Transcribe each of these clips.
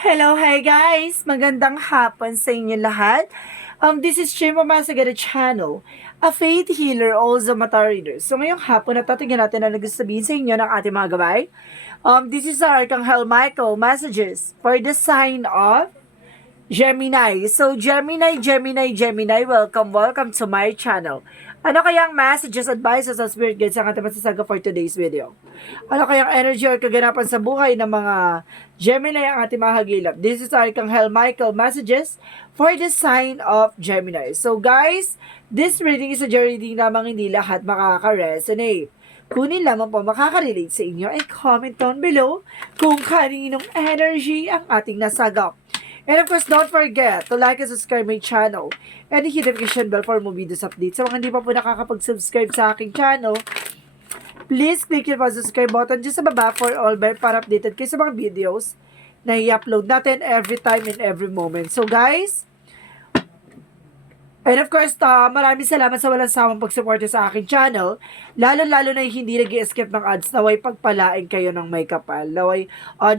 Hello, hi guys! Magandang hapon sa inyo lahat. This is Chima Masagada Channel, a faith healer, also mata reader. So ngayong hapon, natatingnan natin ang nagsasabihin sa inyo ng ating mga gabay. This is our Archangel Michael messages for the sign of Gemini. So, Gemini, welcome to my channel. Ano kayang messages, advices, at spirit guides ang ating masasaga for today's video? Ano kayang energy or kaganapan sa buhay ng mga Gemini ang ating mahagilap? This is Archangel Michael messages for the sign of Gemini. So, guys, this reading is a reading lamang, hindi lahat makaka-resonate. Kunin lamang po makaka-relate sa inyo ay comment down below kung kaninong energy ang ating nasagap. And of course, don't forget to like and subscribe my channel and hit the notification bell for more videos updates. Sa mga hindi pa po nakakapag-subscribe sa aking channel, please click yung subscribe button dyan sa baba for all para updated kayo sa mga videos na i-upload natin every time and every moment. So guys, and of course, maraming salamat sa walang sawang pagsuporta sa aking channel. Lalo-lalo na yung hindi nag-i-skip ng ads, naway pagpalain kayo ng may kapal. Naway,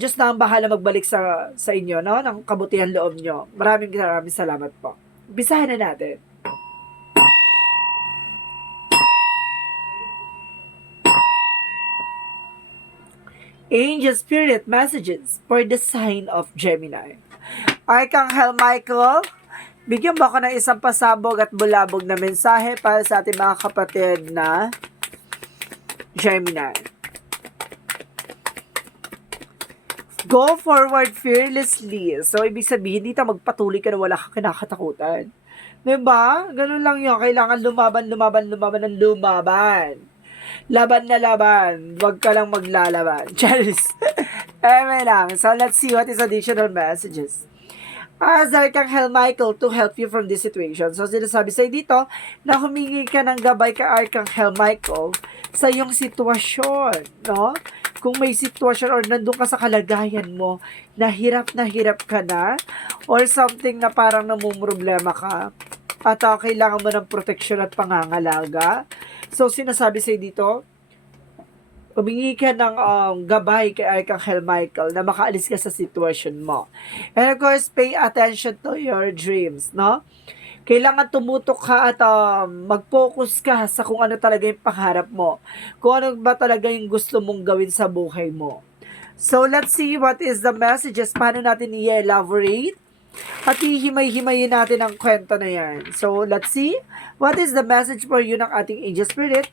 Diyos na ang bahala magbalik sa inyo, no? Ng kabutihan loob nyo. Maraming salamat po. Umpisahan na natin. Angel Spirit Messages for the sign of Gemini. Archangel Michael, bigyan mo ako ng isang pasabog at bulabog na mensahe para sa ating mga kapatid na Gemini. Go forward fearlessly. So, ibig sabihin, dito magpatuloy ka na wala kang kinakatakutan. Diba? Ganun lang yun. Kailangan lumaban ng lumaban. Laban na laban. Huwag ka lang maglalaban. Charis. Eme lang. So, let's see what is additional messages. As Archangel Michael to help you from this situation. So, sinasabi sa'yo dito na humingi ka ng gabay kay Archangel Michael sa iyong sitwasyon, no? Kung may sitwasyon or nandun ka sa kalagayan mo, na hirap ka na, or something na parang namumroblema ka, at kailangan mo ng proteksyon at pangangalaga. So, sinasabi sa'yo dito, humingi ka ng gabay kay Archangel Michael na makaalis ka sa sitwasyon mo. And of course, pay attention to your dreams, no? Kailangan tumutok ka at mag-focus ka sa kung ano talaga yung pangarap mo. Kung ano ba talaga yung gusto mong gawin sa buhay mo. So, let's see what is the messages. Paano natin i-elaborate? At hihimay-himayin natin ang kwento na yan. So, let's see what is the message for you ng ating Angel Spirit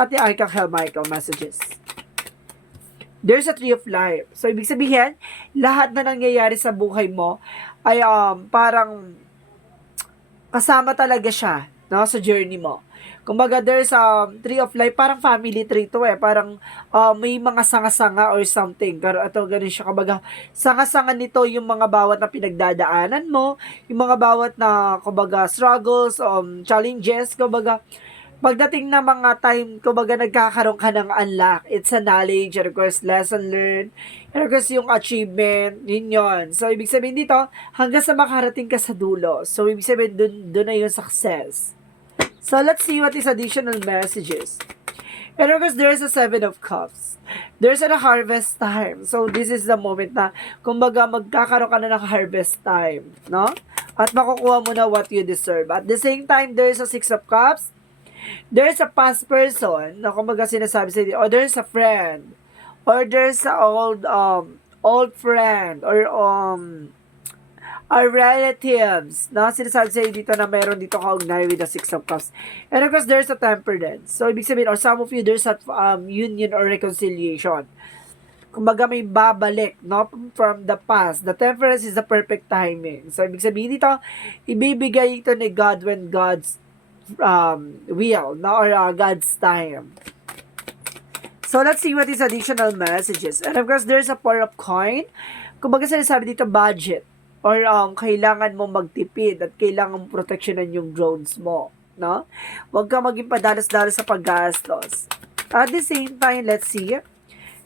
at the Archangel Michael messages. There's a tree of life. So, ibig sabihin, lahat na nangyayari sa buhay mo ay parang kasama talaga siya, no, sa journey mo. Kumbaga, there's a tree of life, parang family tree to parang may mga sanga-sanga or something. Pero ito, ganun siya. Kumbaga, sanga-sanga nito yung mga bawat na pinagdadaanan mo, yung mga bawat na, kumbaga, struggles, challenges, kumbaga, pagdating ng mga time, kumbaga nagkakaroon ka ng unlock. It's a knowledge, and of course, lesson learned, and of course, yung achievement, yun. So, ibig sabihin dito, hanggang sa makarating ka sa dulo. So, ibig sabihin, dun na yung success. So, let's see what is additional messages. And of course, there's a 7 of Cups. There's a harvest time. So, this is the moment na, kumbaga, magkakaroon ka na ng harvest time, no? At makukuha mo na what you deserve. At the same time, there's a 6 of Cups. There's a past person na kumbaga sinasabi sa or there's a friend, or there's a old friend, or our relatives na sinasabi sa dito na meron dito kaugnay with the 6 of Cups. And of course, there's a temperance. So, ibig sabihin, or some of you, there's a union or reconciliation. Kumbaga may babalik, no, from the past. The temperance is the perfect timing. So, ibig sabihin dito, ibibigay ito ni God when God's will, no, or God's time. So, let's see what is additional messages. And of course, there's a 4 of coin. Kumbaga sinasabi dito, budget. Or kailangan mo magtipid at kailangan mo proteksyonan yung drones mo, no? Huwag ka maging padalas-dalas sa paggastos. At the same time, let's see.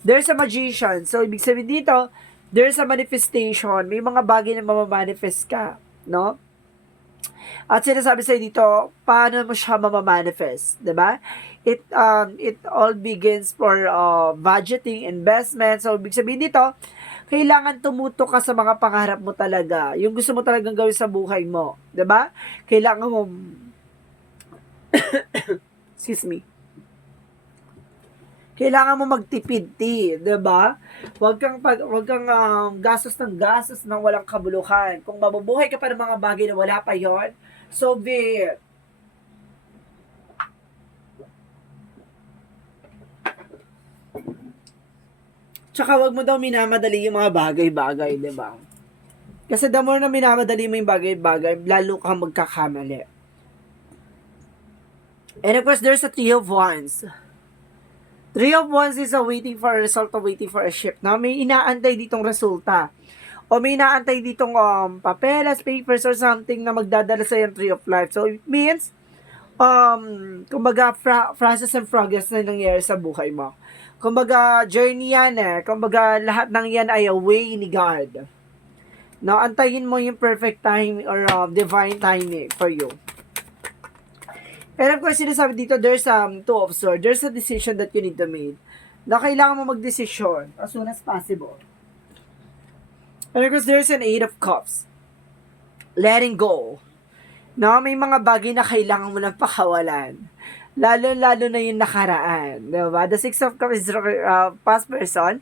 There's a magician. So, ibig sabihin dito, there's a manifestation. May mga bagay na mamamanifest ka, no? At sinasabi sa'yo dito, paano mo siya mamamanifest, diba? It all begins for budgeting, investment. So, ibig sabihin dito, kailangan tumutok ka sa mga pangarap mo talaga. Yung gusto mo talagang gawin sa buhay mo. 'Di ba? Kailangan mo, excuse me, kailangan mo magtipid, 'di ba? Gastos ng gastos ng walang kabuluhan. Kung mabubuhay ka pa ng mga bagay na wala pa 'yon, so be it. Tsaka wag mo daw minamadali yung mga bagay-bagay, 'di ba? Kasi the more na minamadali mo yung bagay-bagay, lalo kang magkakamali. And of course, there's a Three of Wands. Three of Wands is a waiting for a result or waiting for a shift. Na may inaantay ditong resulta. O may inaantay ditong papelas, papers, or something na magdadala sa yung Three of Life. So, it means, kumbaga, process and progress na nangyayari sa buhay mo. Kumbaga, journey yan eh. Kumbaga, lahat ng yan ay a way ni God. Now, antayin mo yung perfect time or divine timing for you. And of course, sinasabi dito, there's Two of Swords. There's a decision that you need to make. Na kailangan mo magdesisyon as soon as possible. And of course, there's an Eight of Cups. Letting go. No, may mga bagay na kailangan mo nang pakawalan. Lalo-lalo na yung nakaraan. Diba? The Six of Cups is past person.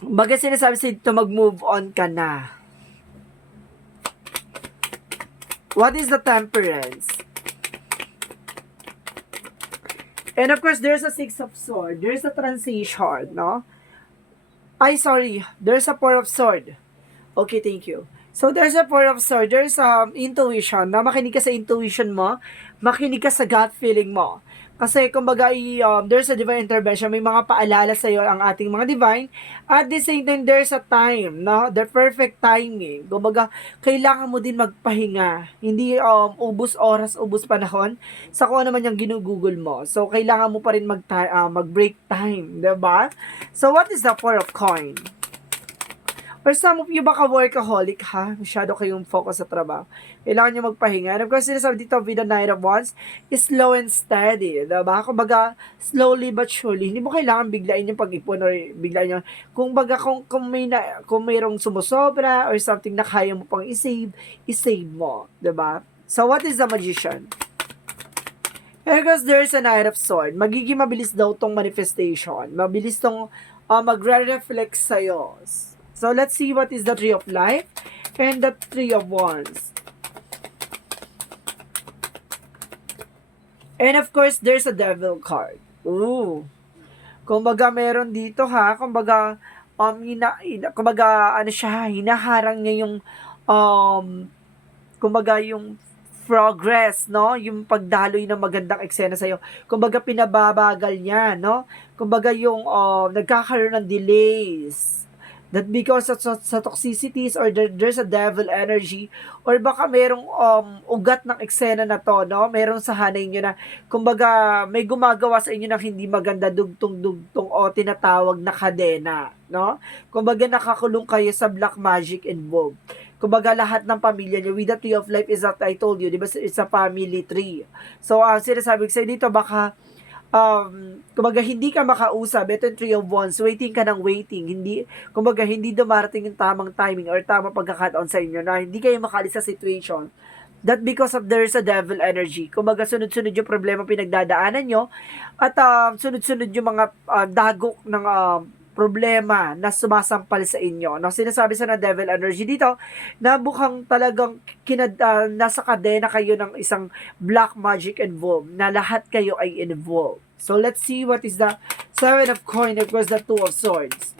Baga sinasabi sa dito, mag-move on ka na. What is the Temperance? And of course, there's a Six of Swords. There's a transition, no? There's a Four of Swords. Okay, thank you. So, there's a Four of Swords. There's intuition, na makinig ka sa intuition mo, makinig ka sa gut feeling mo. Kasi, kumbaga, there's a divine intervention, may mga paalala sa iyo ang ating mga divine. At the same time, there's a time, no? The perfect timing. Kumbaga, kailangan mo din magpahinga. Hindi ubos oras, ubos panahon sa kung ano man yung ginugugol mo. So, kailangan mo pa rin mag-break time, diba? So, what is the Four of Coins? Or some of you baka workaholic ha? Masyado kayong focus sa trabaho. Kailangan nyo magpahinga. And of course, sinasabi dito with the Knight of Wands, is slow and steady. Diba? Kumbaga, slowly but surely. Hindi mo kailangan biglain yung pag-ipon or biglain yung, kung mayroong sumusobra or something na kaya mo pang i-save mo. Diba? So, what is the Magician? And of course, there's a Knight of Swords. Magiging mabilis daw tong manifestation. Mabilis tong magre-reflect sa'yo. So, let's see what is the Tree of Life and the Three of Wands. And of course, there's a Devil card. Ooh. Kumbaga, meron dito ha. Kumbaga, ano siya, hinaharang niya yung, kumbaga, yung progress, no? Yung pagdaloy ng magandang eksena sa'yo. Kumbaga, pinababagal niya, no? Kumbaga, yung nagkakaroon ng delays. That because sa toxicities or there's a devil energy or baka merong ugat ng eksena na to, no? Merong sa hanay nyo na, kumbaga, may gumagawa sa inyo ng hindi maganda, dugtong-dugtong o tinatawag na kadena, no? Kumbaga, nakakulong kayo sa black magic involved. Kumbaga, lahat ng pamilya nyo, with the Tree of Life is that I told you, di ba? It's a family tree. So, sinasabi ko sa'yo dito, baka kumbaga hindi ka makausap, ito yung Three of Wands, waiting ka ng waiting, kumbaga hindi dumarating yung tamang timing or tamang pagkakataon sa inyo na hindi kayo makalis sa situation. That because of there's a devil energy. Kumbaga sunod-sunod yung problema pinagdadaanan nyo at sunod-sunod yung mga dagok ng problema na sumasampal sa inyo. No, sinasabi sa na devil energy dito na mukhang talagang nasa kadena kayo ng isang black magic involved, na lahat kayo ay involved. So, let's see what is the Seven of Coins, of course, the Two of Swords.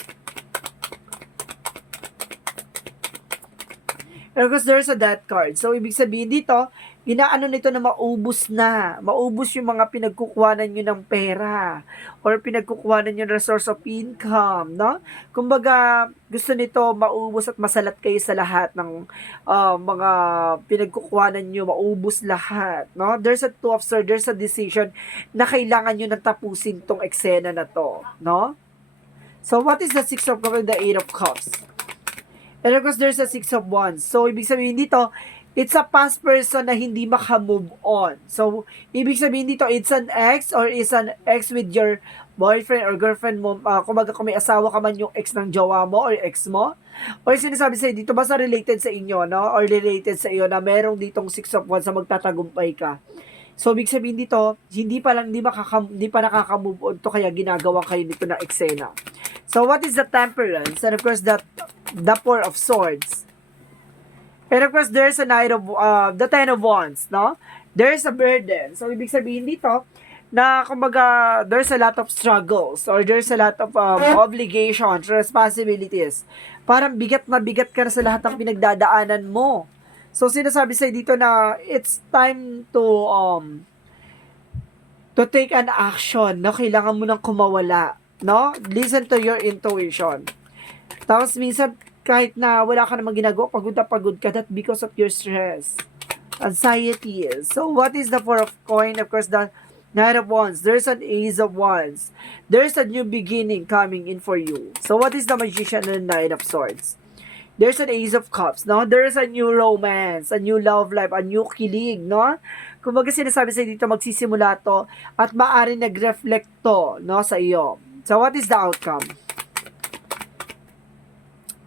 And of course, there's a Death card. So, ibig sabihin dito, inaano nito na maubos na. Maubos yung mga pinagkukuhanan nyo ng pera or pinagkukuhanan nyo ng source of income, no? Kumbaga, gusto nito maubos at masalat kayo sa lahat ng mga pinagkukuhanan nyo, maubos lahat, no? There's a Two of Swords, there's a decision na kailangan nyo nang tapusin tong eksena na to, no? So, what is the Six of Cups and the Eight of Cups? And of course, there's a Six of Wands. So, ibig sabihin dito, it's a past person na hindi maka-move on. So, ibig sabihin dito, it's an ex or is an ex with your boyfriend or girlfriend mo, kumbaga kung may asawa ka man yung ex ng jowa mo or ex mo, or sinasabi sa'yo dito, basta related sa inyo, no? Or related sa iyo na merong ditong six of wands na magtatagumpay ka. So, ibig sabihin dito, hindi pa nakaka-move on to kaya ginagawa kayo nito ng eksena. So, what is the temperance? And of course, the four of swords. And of course, there's a knight of, the ten of wands, no? There's a burden. So, ibig sabihin dito, na kumbaga, there's a lot of struggles or there's a lot of obligations, responsibilities. Parang bigat na bigat ka na sa lahat ng pinagdadaanan mo. So, sinasabi sa'yo dito na it's time to take an action, no? Kailangan mo nang kumawala, no? Listen to your intuition. Tapos, minsan, kahit na wala ka namang ginagawa, pagod na pagod ka, that because of your stress, anxiety. So, what is the four of coin? Of course, the Knight of Wands. There's an Ace of Wands. There's a new beginning coming in for you. So, what is the Magician and Knight of Swords? There's an Ace of Cups, no? There's a new romance, a new love life, a new kilig, no? Kumbaga sinasabi sa dito, magsisimula to at maaari nag-reflect to, no, sa iyo. So, what is the outcome?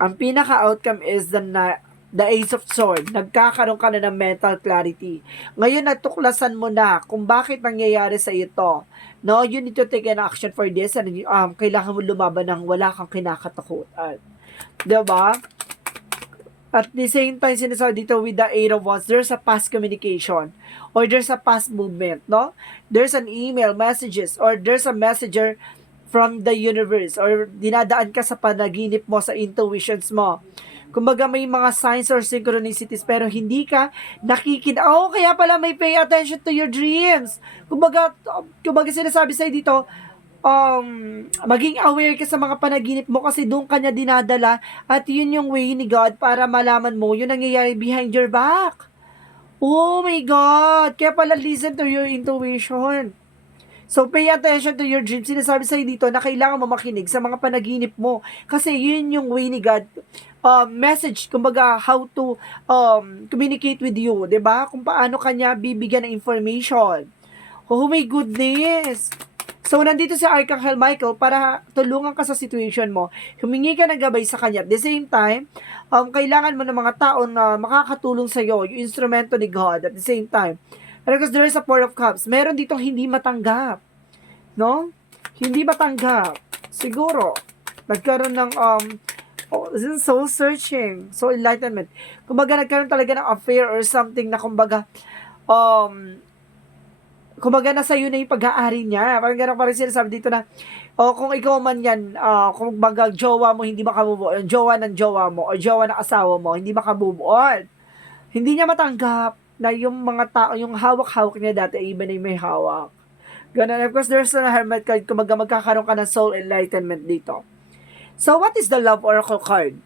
Ang pinaka-outcome is the Ace of Swords. Nagkakaroon ka na ng mental clarity. Ngayon, natuklasan mo na kung bakit nangyayari sa ito. No, you need to take an action for this and kailangan mo lumaban ng wala kang kinakatakutan. Diba? At the same time, sinasabi dito with the Eight of Wands, there's a past communication or there's a past movement, no? There's an email, messages, or there's a messenger from the universe or dinadaan ka sa panaginip mo, sa intuitions mo. Kumbaga may mga signs or synchronicities pero hindi ka kaya pala may pay attention to your dreams. Kumbaga sinasabi sa'yo dito, maging aware ka sa mga panaginip mo kasi doon kanya dinadala at yun yung way ni God para malaman mo yung nangyayari behind your back. Oh my God! Kaya pala listen to your intuition. So, pay attention to your dreams. Sinasabi sa'yo dito na kailangan mo makinig sa mga panaginip mo. Kasi yun yung way ni God. Message, kumbaga, how to communicate with you. 'Di ba? Kung paano kanya bibigyan ng information. Oh my goodness! So, nandito si Archangel Michael para tulungan ka sa situation mo. Humingi ka ng gabay sa kanya. At the same time, kailangan mo ng mga tao na makakatulong sa'yo, yung instrumento ni God. At the same time, because there is a Four of Cups, meron ditong hindi matanggap. No? Hindi matanggap. Siguro, nagkaroon ng soul searching, soul enlightenment. Kumbaga, nagkaroon talaga ng affair or something na kumbaga, nasa iyo na yung pag-aari niya. Parang gano'n pa rin sinasabi dito na, kung ikaw man yan, kung baga jowa mo, hindi makamove on, jowa ng jowa mo, o jowa ng asawa mo, hindi makamove on. Hindi niya matanggap na yung mga tao, yung hawak-hawak niya dati, ay iba na yung may hawak. Ganun. Of course, there's a hermit card, kung magkakaroon ka ng soul enlightenment dito. So, what is the love oracle card?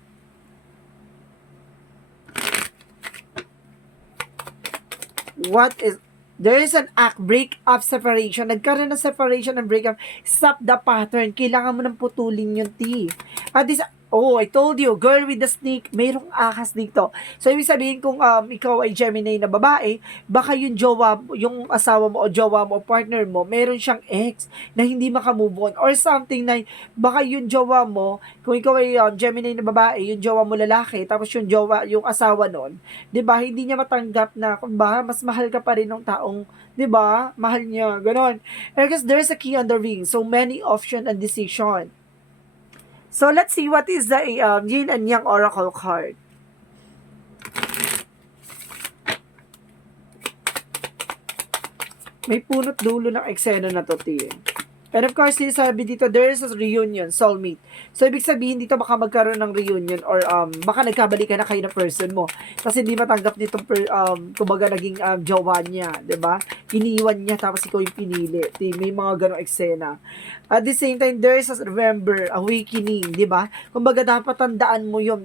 There is an act, break up, separation. Nagkaroon ng separation and break up. Stop the pattern. Kailangan mo nang putulin yung At this, I told you, girl with the snake, mayroong ahas dito. So, ibig sabihin kung ikaw ay Gemini na babae, baka yung yung asawa mo o jowa mo o partner mo, meron siyang ex na hindi makamove on. Or something na, baka yung jowa mo, kung ikaw ay Gemini na babae, yung jowa mo lalaki, tapos yung asawa nun, 'di ba? Hindi niya matanggap na kung ba mas mahal ka pa rin ng taong, 'di ba? Mahal niya, ganon. Because there's a key on the ring, so many option and decision. So let's see what is the Yin and Yang oracle card. May punot dulo ng eksena na to, And of course, sinasabi dito, there is a reunion, soulmate. So, ibig sabihin dito, baka magkaroon ng reunion or baka nagkabalikan na kayo na person mo. Kasi hindi matanggap nito, kumbaga naging jowa niya, ba diba? Iniwan niya, tapos ikaw yung pinili. May mga ganong eksena. At the same time, there is a awakening, di ba? Kumbaga, dapat tandaan mo yun.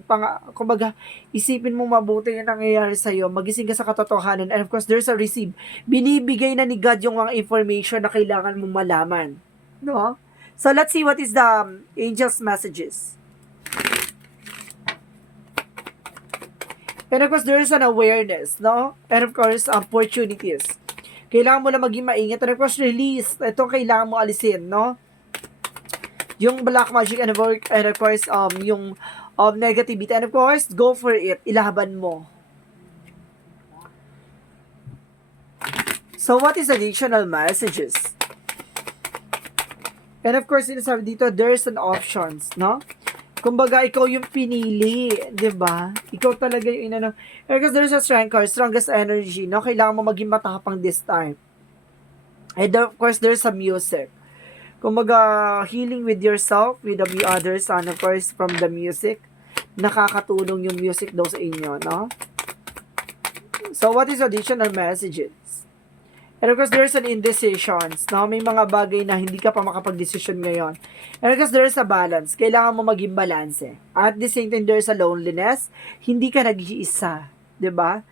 Kumbaga, isipin mo mabuti yung nangyayari sa'yo. Magising ka sa katotohanan. And of course, there's a receive. Binibigay na ni God yung mga information na kailangan mong malaman. No? So, let's see what is the angel's messages. And of course, there is an awareness, no? And of course, opportunities. Kailangan mo na maging maingat. And of course, release. Ito kailangan mo alisin, no? yung black magic, and of course, yung negativity, and of course, go for it, ilaban mo. So, what is additional messages? And of course, sinasabi dito, there's an options, no? Kumbaga, ikaw yung pinili, di ba? Ikaw talaga yung inano. Because there's a strength card, strongest energy, no? Kailangan mo maging matapang this time. And of course, there's a music. Kumbaga, healing with yourself, with the others, and of course, from the music. Nakakatulong yung music daw sa inyo, no? So, what is additional messages? And of course, there's an indecisions, no? May mga bagay na hindi ka pa makapag-decision ngayon. And of course, there's a balance. Kailangan mo maging balance. At the same time, there's a loneliness. Hindi ka nag-iisa, 'di ba?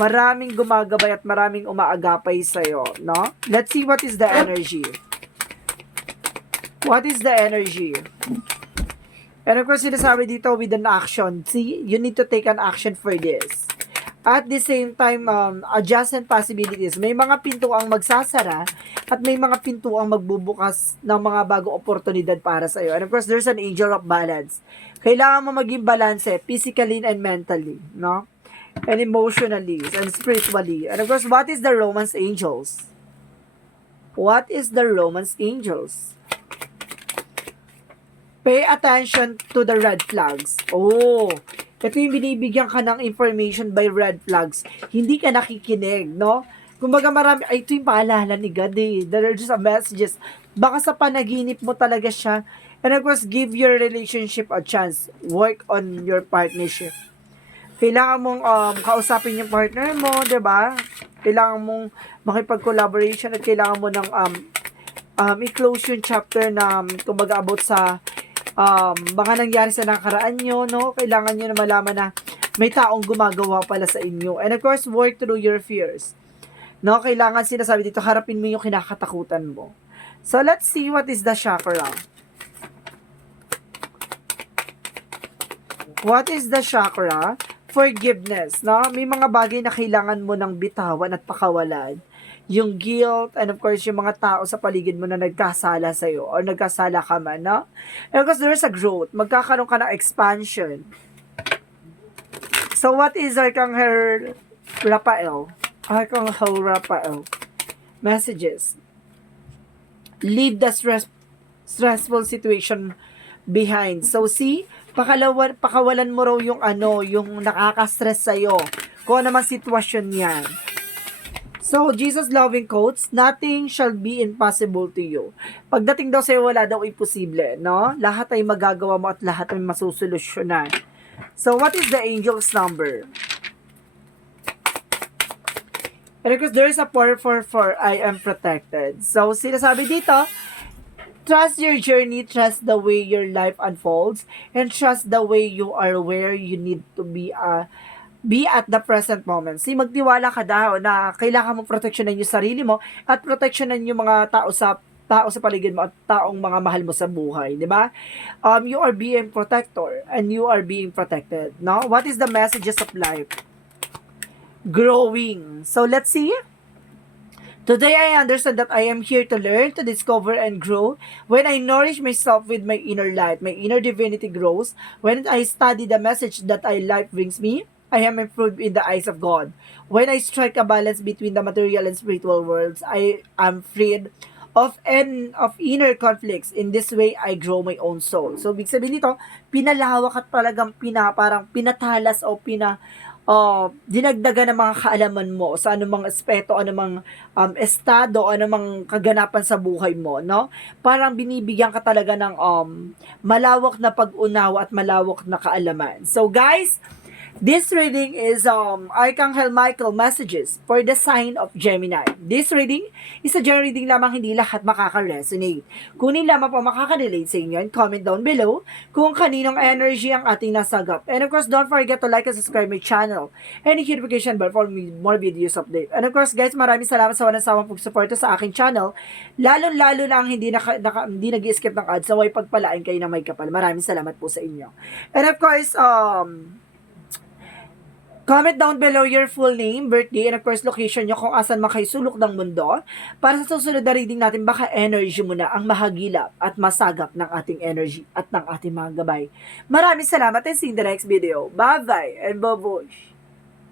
Maraming gumagabay at maraming umaagapay sa'yo, no? Let's see what is the energy. What is the energy? And of course, sinasabi dito with an action. See, you need to take an action for this. At the same time, adjacent possibilities. May mga pinto ang magsasara at may mga pinto ang magbubukas ng mga bagong oportunidad para sa iyo. And of course, there's an angel of balance. Kailangan mo maging balance physically and mentally, no? And emotionally and spiritually. And of course, what is the romance angels? What is the romance angels? Pay attention to the red flags. Oh, ito yung binibigyan ka ng information by red flags. Hindi ka nakikinig, no? Kumbaga marami, ay ito yung paalala ni God eh. There are just a messages. Baka sa panaginip mo talaga siya. And of course, give your relationship a chance. Work on your partnership. Kailangan mong kausapin yung partner mo, 'di ba? Kailangan mong makipag-collaboration at kailangan mo ng i-close yung chapter na kumbaga about sa mga nangyari sa nakaraan nyo, no? Kailangan nyo na malaman na may taong gumagawa pala sa inyo. And of course, work through your fears. No? Kailangan sinasabi dito, harapin mo yung kinakatakutan mo. So, let's see what is the chakra. What is the chakra? Forgiveness. No? May mga bagay na kailangan mo ng bitawan at pakawalan. Yung guilt, and of course, yung mga tao sa paligid mo na nagkasala sa'yo or nagkasala ka man, no? And of course, there's a growth. Magkakaroon ka ng expansion. So, what is Archangel Raphael? Archangel Raphael. Messages. Leave the stressful situation behind. So, see, pakawalan mo raw yung yung nakaka-stress sa'yo. Kung ano man sitwasyon yan. So, Jesus loving quotes, nothing shall be impossible to you. Pagdating daw sa'yo, wala daw imposible, no? Lahat ay magagawa mo at lahat ay masusolusyonan. So, what is the angel's number? And because there is a 444, I am protected. So, sinasabi dito, trust your journey, trust the way your life unfolds, and trust the way you are where you need to be at the present moment. See, magtiwala ka daw na kailangan mo proteksyonan yung sarili mo at proteksyonan yung mga tao sa paligid mo at taong mga mahal mo sa buhay, di ba? You are being protector and you are being protected, no? What is the messages of life? Growing. So, let's see. Today, I understand that I am here to learn, to discover, and grow. When I nourish myself with my inner light, my inner divinity grows. When I study the message that life brings me, I am improved in the eyes of God. When I strike a balance between the material and spiritual worlds, I am freed of inner conflicts. In this way, I grow my own soul. So, big sabihin nito, pinalawak at talagang parang pinatalas o dinagdagan ng mga kaalaman mo sa anumang aspeto, anumang estado, anumang kaganapan sa buhay mo, no? Parang binibigyan ka talaga ng malawak na pag-unawa at malawak na kaalaman. So, guys, this reading is Archangel Michael messages for the sign of Gemini. This reading is a general reading lamang, hindi lahat makaka-resonate. Kunin lamang po makaka-relate sa inyo and comment down below kung kaninong energy ang ating nasagap. And of course, don't forget to like and subscribe my channel and hit notification bell for more videos update. And of course, guys, maraming salamat sa walang sawang pagsuporta sa aking channel. Lalo-lalo lang hindi nag-skip ng ads, naway pagpalain kayo ng may kapal. Maraming salamat po sa inyo. And of course, Comment down below your full name, birthday, and of course location nyo kung asan man kayo sulok ng mundo. Para sa susunod na reading natin, baka energy mo na ang mahagilap at masagap ng ating energy at ng ating mga gabay. Maraming salamat and see you in the next video. Bye-bye and babush!